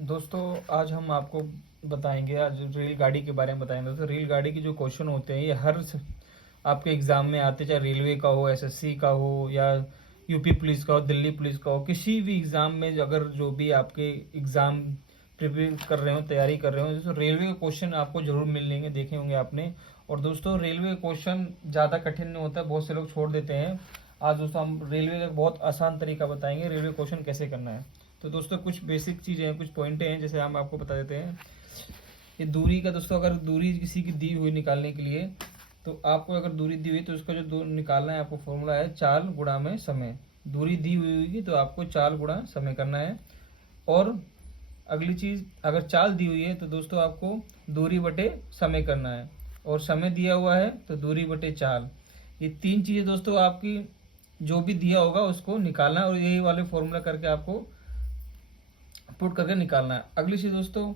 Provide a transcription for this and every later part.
दोस्तों आज हम आपको बताएंगे, आज रेलगाड़ी के बारे में बताएंगे। दोस्तों रेलगाड़ी के जो क्वेश्चन होते हैं ये आपके एग्ज़ाम में आते, चाहे रेलवे का हो, एसएससी का हो, या यूपी पुलिस का हो, दिल्ली पुलिस का हो, किसी भी एग्ज़ाम में अगर जो भी आपके एग्ज़ाम प्रिपेयर कर रहे हो, तैयारी कर रहे हो, दोस्तों रेलवे के क्वेश्चन आपको जरूर मिलेंगे, देखे होंगे आपने। और दोस्तों रेलवे क्वेश्चन ज़्यादा कठिन नहीं होता, बहुत से लोग छोड़ देते हैं। आज दोस्तों हम रेलवे का बहुत आसान तरीका बताएंगे रेलवे क्वेश्चन कैसे करना है। तो दोस्तों कुछ बेसिक चीज़ें हैं, कुछ पॉइंटें हैं, जैसे हम आपको बता देते हैं। ये दूरी का दोस्तों, अगर दूरी किसी की दी हुई निकालने के लिए, तो आपको अगर दूरी दी हुई तो उसका जो निकालना है, आपको फॉर्मूला है चाल गुणा में समय। दूरी दी हुई होगी तो आपको चाल गुणा समय करना है। और अगली चीज़, अगर चाल दी हुई है तो दोस्तों आपको दूरी बटे समय करना है, और समय दिया हुआ है तो दूरी बटे चाल। ये तीन चीज़ें दोस्तों आपकी जो भी दिया होगा उसको निकालना है, और यही वाले फॉर्मूला करके आपको पुट करके निकालना है। अगली चीज़ दोस्तों,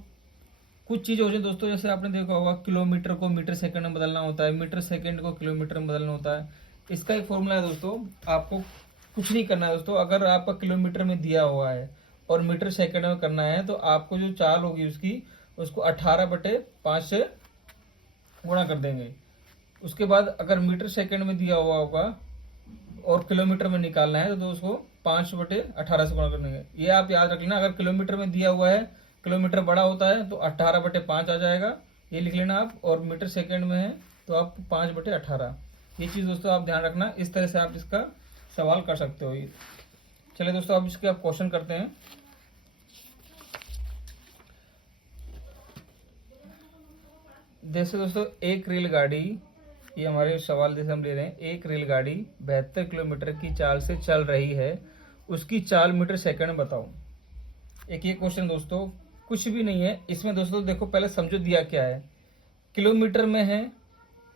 कुछ चीज़ हो जाए दोस्तों, जैसे आपने देखा होगा किलोमीटर को मीटर सेकंड में बदलना होता है, मीटर सेकंड को किलोमीटर में बदलना होता है। इसका एक फॉर्मूला है दोस्तों, आपको कुछ नहीं करना है दोस्तों। अगर आपका किलोमीटर में दिया हुआ है और मीटर सेकंड में करना है, तो आपको जो चाल होगी उसकी, उसको 18/5 से गुणा कर देंगे। उसके बाद अगर मीटर सेकंड में दिया हुआ होगा और किलोमीटर में निकालना है तो उसको 5/18 से गुणा कर देंगे। ये आप याद रख लेना, अगर किलोमीटर में दिया हुआ है, किलोमीटर बड़ा होता है तो 18/5 आ जाएगा, ये लिख लेना आप। और मीटर सेकंड में है तो आप 5/18। ये चीज़ दोस्तों आप ध्यान रखना, इस तरह से आप इसका सवाल कर सकते हो। चलिए दोस्तों अब इसके आप क्वेश्चन करते हैं। जैसे दोस्तों एक रेलगाड़ी, ये हमारे सवाल जैसे हम ले रहे हैं, एक रेलगाड़ी 72 किलोमीटर की चाल से चल रही है, उसकी चाल मीटर सेकंड में बताओ। एक ये क्वेश्चन दोस्तों कुछ भी नहीं है इसमें दोस्तों। देखो पहले समझो दिया क्या है, किलोमीटर में है,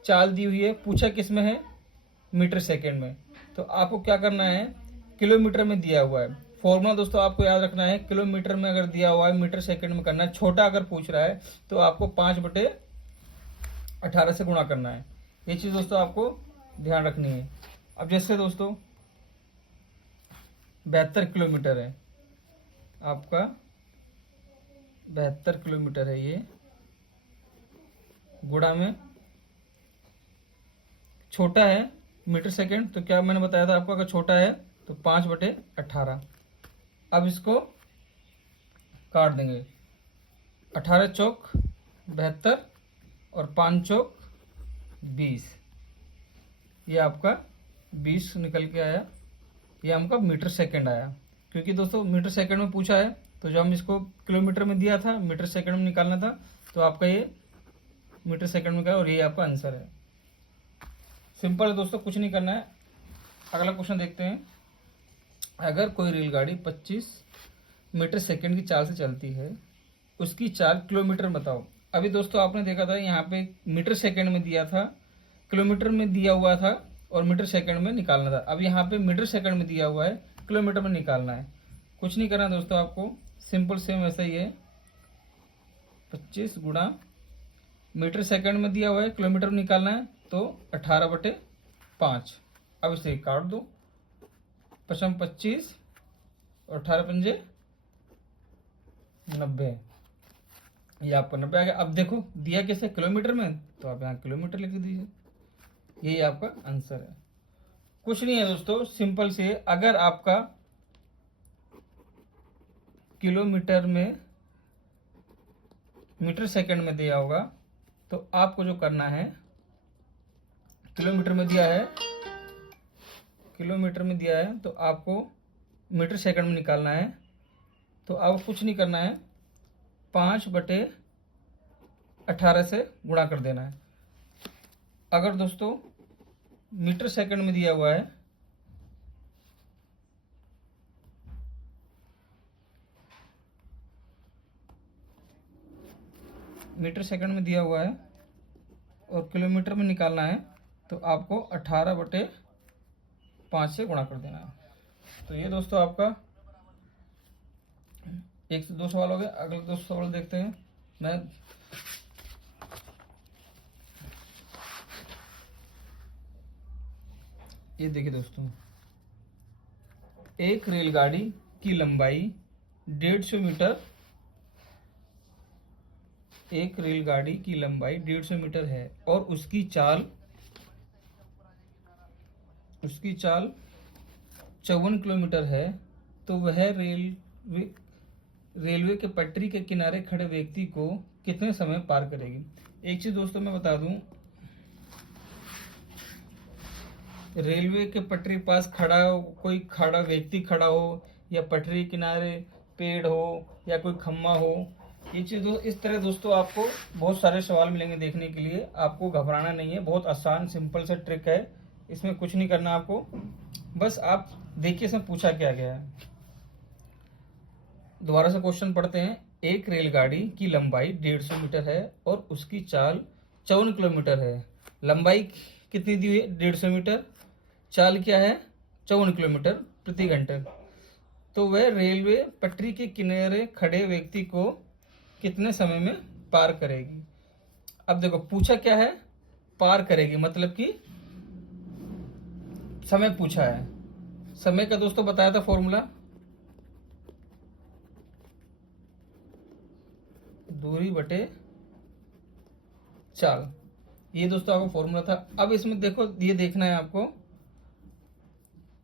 चाल दी हुई है, पूछा किस में है, मीटर सेकंड में। तो आपको क्या करना है, किलोमीटर में दिया हुआ है, फॉर्मूला दोस्तों आपको याद रखना है, किलोमीटर में अगर दिया हुआ है मीटर सेकंड में करना है। छोटा अगर पूछ रहा है तो आपको 5/18 से गुणा करना है। ये चीज़ दोस्तों आपको ध्यान रखनी है। अब जैसे दोस्तों 72 किलोमीटर है आपका, 72 किलोमीटर है ये, गुणा में छोटा है मीटर सेकंड, तो क्या मैंने बताया था आपको, अगर छोटा है तो 5/18। अब इसको काट देंगे, 18 चौक 72 और 5 चौक 20, ये आपका 20 निकल के आया। ये हमका मीटर सेकंड आया, क्योंकि दोस्तों मीटर सेकंड में पूछा है, तो जो हम इसको किलोमीटर में दिया था मीटर सेकंड में निकालना था, तो आपका ये मीटर सेकंड में का, और ये आपका आंसर है। सिंपल है दोस्तों, कुछ नहीं करना है। अगला क्वेश्चन देखते हैं। अगर कोई रेलगाड़ी 25 मीटर सेकंड की चाल से चलती है, उसकी चाल किलोमीटर में बताओ। अभी दोस्तों आपने देखा था यहाँ पे मीटर सेकंड में दिया था, किलोमीटर में दिया हुआ था, और मीटर सेकंड में निकालना था। अब यहाँ पे मीटर सेकंड में दिया हुआ है, किलोमीटर में निकालना है। कुछ नहीं करना दोस्तों आपको, सिंपल सेम ऐसा ही है, 25 गुणा मीटर सेकंड में दिया हुआ है, किलोमीटर में निकालना है, तो 18/5। अब इसे काट दो, 25 और 18×5 90, ये आपको 90 आ गया। अब देखो दिया कैसे, किलोमीटर में, तो आप यहाँ किलोमीटर लिख दीजिए, यही आपका आंसर है। कुछ नहीं है दोस्तों, सिंपल से, अगर आपका किलोमीटर में मीटर सेकंड में दिया होगा, तो आपको जो करना है, किलोमीटर में दिया है, किलोमीटर में दिया है तो आपको मीटर सेकंड में निकालना है। तो अब कुछ नहीं करना है, 5/18 से गुणा कर देना है। अगर दोस्तों मीटर सेकंड में दिया हुआ है, मीटर सेकंड में दिया हुआ है और किलोमीटर में निकालना है, तो आपको 18/5 से गुणा कर देना है। तो ये दोस्तों आपका 1 से 2 सवाल हो गए। अगले 2 सवाल देखते हैं। मैं ये देखिए दोस्तों, एक रेलगाड़ी की लंबाई 150 मीटर एक रेलगाड़ी की लंबाई 150 मीटर है और उसकी चाल 54 किलोमीटर है, तो वह रेलवे के पटरी के किनारे खड़े व्यक्ति को कितने समय पार करेगी। एक चीज दोस्तों मैं बता दूं, रेलवे के पटरी पास कोई खड़ा व्यक्ति खड़ा हो या पटरी किनारे पेड़ हो या कोई खम्मा हो, ये चीज इस तरह दोस्तों आपको बहुत सारे सवाल मिलेंगे देखने के लिए। आपको घबराना नहीं है, बहुत आसान सिंपल सा ट्रिक है, इसमें कुछ नहीं करना आपको, बस आप देखिए इसमें पूछा क्या गया है। दोबारा से क्वेश्चन पढ़ते हैं। एक रेलगाड़ी की लंबाई 150 मीटर है और उसकी चाल 54 किलोमीटर है। लंबाई कितनी दी हुई है? 150 मीटर। चाल क्या है? 54 किलोमीटर प्रति घंटे। तो वह रेलवे पटरी के किनारे खड़े व्यक्ति को कितने समय में पार करेगी। अब देखो पूछा क्या है, पार करेगी, मतलब कि समय पूछा है। समय का दोस्तों बताया था फॉर्मूला, दूरी बटे चाल, ये दोस्तों आपको फॉर्मूला था। अब इसमें देखो ये देखना है आपको,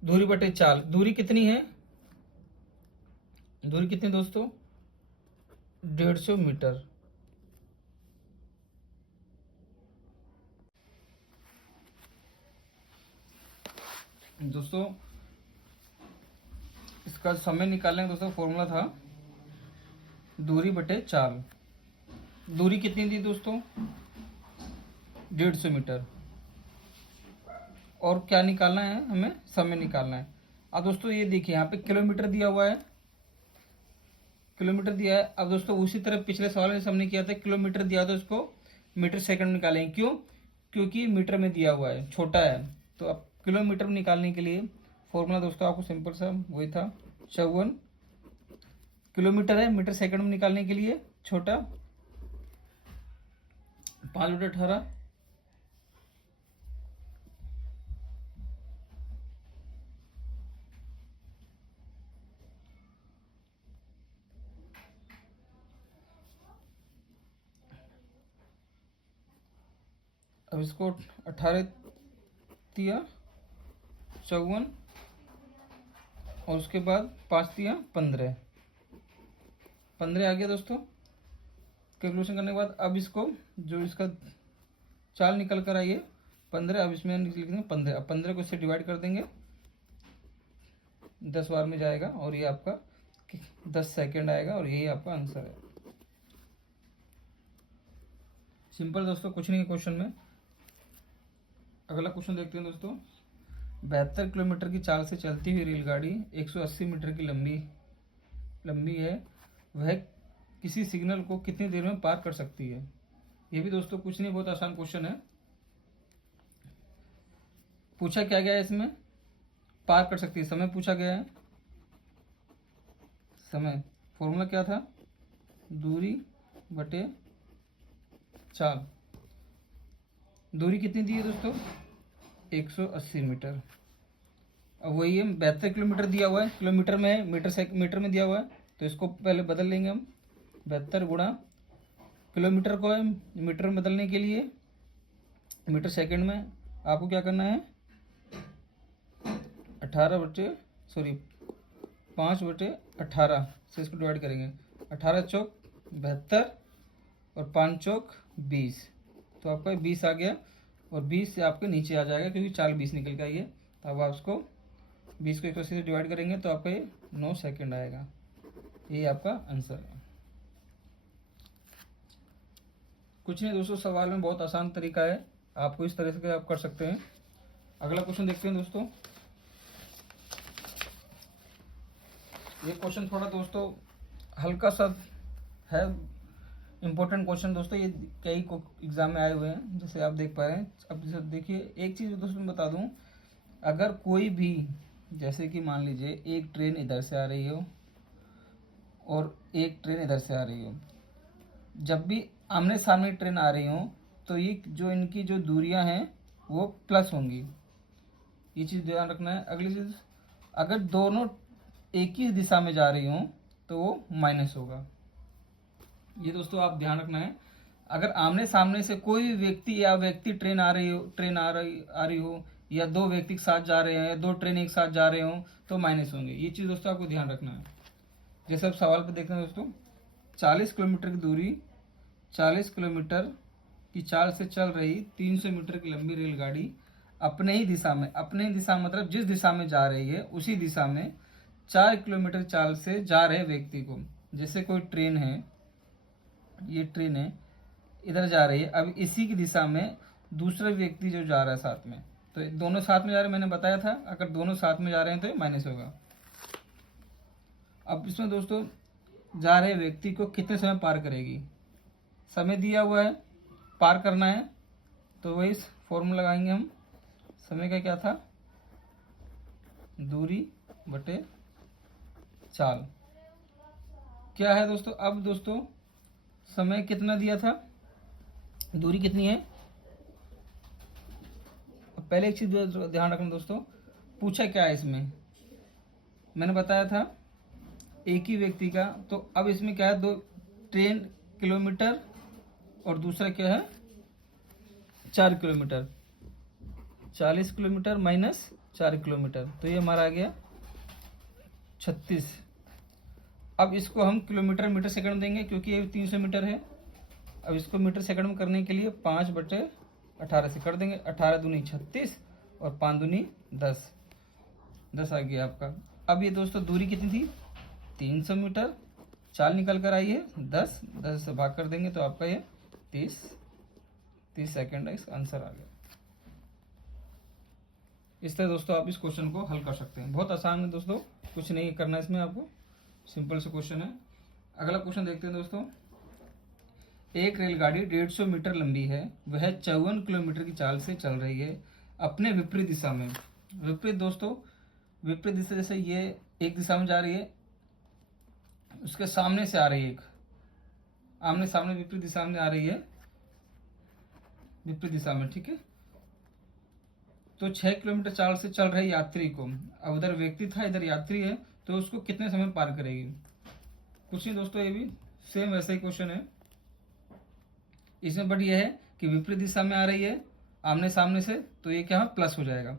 दूरी बटे चाल, दूरी कितनी है? दूरी कितनी दोस्तों? 150 मीटर। दोस्तों इसका समय निकालने का दोस्तों फॉर्मूला था दूरी बटे चाल। दूरी कितनी थी दोस्तों? 150 मीटर। और क्या निकालना है हमें? समय निकालना है। अब दोस्तों ये देखिए यहाँ पे किलोमीटर दिया हुआ है, किलोमीटर दिया है। अब दोस्तों उसी तरह पिछले सवाल में हमने किया था, किलोमीटर दिया तो इसको मीटर सेकंड में निकालेंगे। क्यों? क्योंकि मीटर में दिया हुआ है, छोटा है। तो अब किलोमीटर में निकालने के लिए फॉर्मूला दोस्तों आपको सिंपल सा वही था, 54 किलोमीटर है, मीटर सेकंड में निकालने के लिए छोटा 5/18। अब इसको 18 दिया 54 और उसके बाद 5 दिया 15 आ गया दोस्तों। कैलकुलेशन करने के बाद अब इसको जो इसका चाल निकल कर आई है 15, अब इसमें लिख देंगे 15। अब 15 को इससे डिवाइड कर देंगे, 10 बार में जाएगा और ये आपका 10 सेकेंड आएगा और यही आपका आंसर है। सिंपल दोस्तों, कुछ नहीं है क्वेश्चन में। अगला क्वेश्चन देखते हैं दोस्तों। 72 किलोमीटर की चाल से चलती हुई रेलगाड़ी 180 मीटर की लंबी है, वह किसी सिग्नल को कितनी देर में पार कर सकती है। ये भी दोस्तों कुछ नहीं, बहुत आसान क्वेश्चन है। पूछा क्या गया है इसमें? पार कर सकती है, समय पूछा गया है। समय फॉर्मूला क्या था? दूरी बटे चाल। दूरी कितनी दी है दोस्तों? 180 मीटर। अब वही है, 72 किलोमीटर दिया हुआ है, किलोमीटर में है, मीटर में दिया हुआ है, तो इसको पहले बदल लेंगे हम। 72 गुणा किलोमीटर को है मीटर में बदलने के लिए मीटर सेकंड में आपको क्या करना है? 5/18 से इसको डिवाइड करेंगे। 18 चौक 72 और 5 चौक 20, तो आपका 20 आ गया और 20 से आपके नीचे आ जाएगा क्योंकि चाल 20 निकल के आई है। तो अब आप उसको 20 को 180 से डिवाइड करेंगे तो आपका ये 9 सेकेंड आएगा। ये आपका आंसर है। कुछ नहीं दोस्तों, सवाल में बहुत आसान तरीका है, आपको इस तरह से आप कर सकते हैं। अगला क्वेश्चन देखते हैं दोस्तों। ये क्वेश्चन थोड़ा दोस्तों हल्का सा है, इंपॉर्टेंट क्वेश्चन दोस्तों, ये कई एग्जाम में आए हुए हैं जैसे आप देख पा रहे हैं। अब जैसे देखिए एक चीज़ दोस्तों मैं बता दूं, अगर कोई भी जैसे कि मान लीजिए एक ट्रेन इधर से आ रही हो और एक ट्रेन इधर से आ रही हो, जब भी आमने सामने ट्रेन आ रही हो तो ये जो इनकी जो दूरियां हैं वो प्लस होंगी, ये चीज़ ध्यान रखना है। अगली चीज़, अगर दोनों एक ही दिशा में जा रही हों तो वो माइनस होगा, ये दोस्तों आप ध्यान रखना है। अगर आमने सामने से कोई भी व्यक्ति या व्यक्ति ट्रेन आ रही हो, या दो व्यक्ति एक साथ जा रहे हैं, या दो ट्रेन एक साथ जा रहे हो, तो माइनस होंगे। ये चीज़ दोस्तों आपको ध्यान रखना है। जैसे आप सवाल पे देखते हैं दोस्तों, 40 किलोमीटर की दूरी, 40 किलोमीटर की चाल से चल रही 300 मीटर की लंबी रेलगाड़ी अपने ही दिशा में, अपने ही दिशा मतलब जिस दिशा में जा रही है उसी दिशा में 4 किलोमीटर चाल से जा रहे व्यक्ति को, जैसे कोई ट्रेन है, ये ट्रेन है, इधर जा रही है, अब इसी की दिशा में दूसरा व्यक्ति जो जा रहा है साथ में, तो दोनों साथ में जा रहे हैं, मैंने बताया था अगर दोनों साथ में जा रहे हैं तो माइनस होगा। अब इसमें दोस्तों जा रहे व्यक्ति को कितने समय पार करेगी, समय दिया हुआ है, पार करना है, तो वही फॉर्मूला लगाएंगे हम। समय का क्या था, दूरी बटे चाल। क्या है दोस्तों, अब दोस्तों समय कितना दिया था, दूरी कितनी है। पहले एक चीज ध्यान रखना दोस्तों, पूछा क्या है इसमें, मैंने बताया था एक ही व्यक्ति का, तो अब इसमें क्या है, दो ट्रेन किलोमीटर और दूसरा क्या है 4 किलोमीटर, 40 किलोमीटर माइनस 4 किलोमीटर, तो ये हमारा आ गया 36। अब इसको हम किलोमीटर मीटर सेकंड देंगे क्योंकि ये 300 मीटर है। अब इसको मीटर सेकंड में करने के लिए 5/18 से कर देंगे, 18 दूनी 36 और 5 दूनी 10, 10 आ गया आपका। अब ये दोस्तों दूरी कितनी थी 300 मीटर, चाल निकल कर आई है 10, 10 से भाग कर देंगे तो आपका ये 30 सेकेंड है, इसका आंसर आ गया। इस तरह दोस्तों आप इस क्वेश्चन को हल कर सकते हैं, बहुत आसान है दोस्तों, कुछ नहीं करना इसमें आपको, सिंपल से क्वेश्चन है। अगला क्वेश्चन देखते हैं दोस्तों, एक रेलगाड़ी 150 मीटर लंबी है, वह 54 किलोमीटर की चाल से चल रही है अपने विपरीत दिशा में। विपरीत दोस्तों, विपरीत दिशा जैसे ये एक दिशा में जा रही है, उसके सामने से आ रही है, एक आमने सामने विपरीत दिशा में आ रही है, विपरीत दिशा में, ठीक है। तो 6 किलोमीटर चाल से चल रहे यात्री को, अब उधर व्यक्ति था इधर यात्री है, तो उसको कितने समय पार करेगी। कुछ नहीं दोस्तों, ये भी सेम वैसा ही क्वेश्चन है इसमें, बट ये है कि विपरीत दिशा में आ रही है आमने सामने से, तो ये क्या है प्लस हो जाएगा।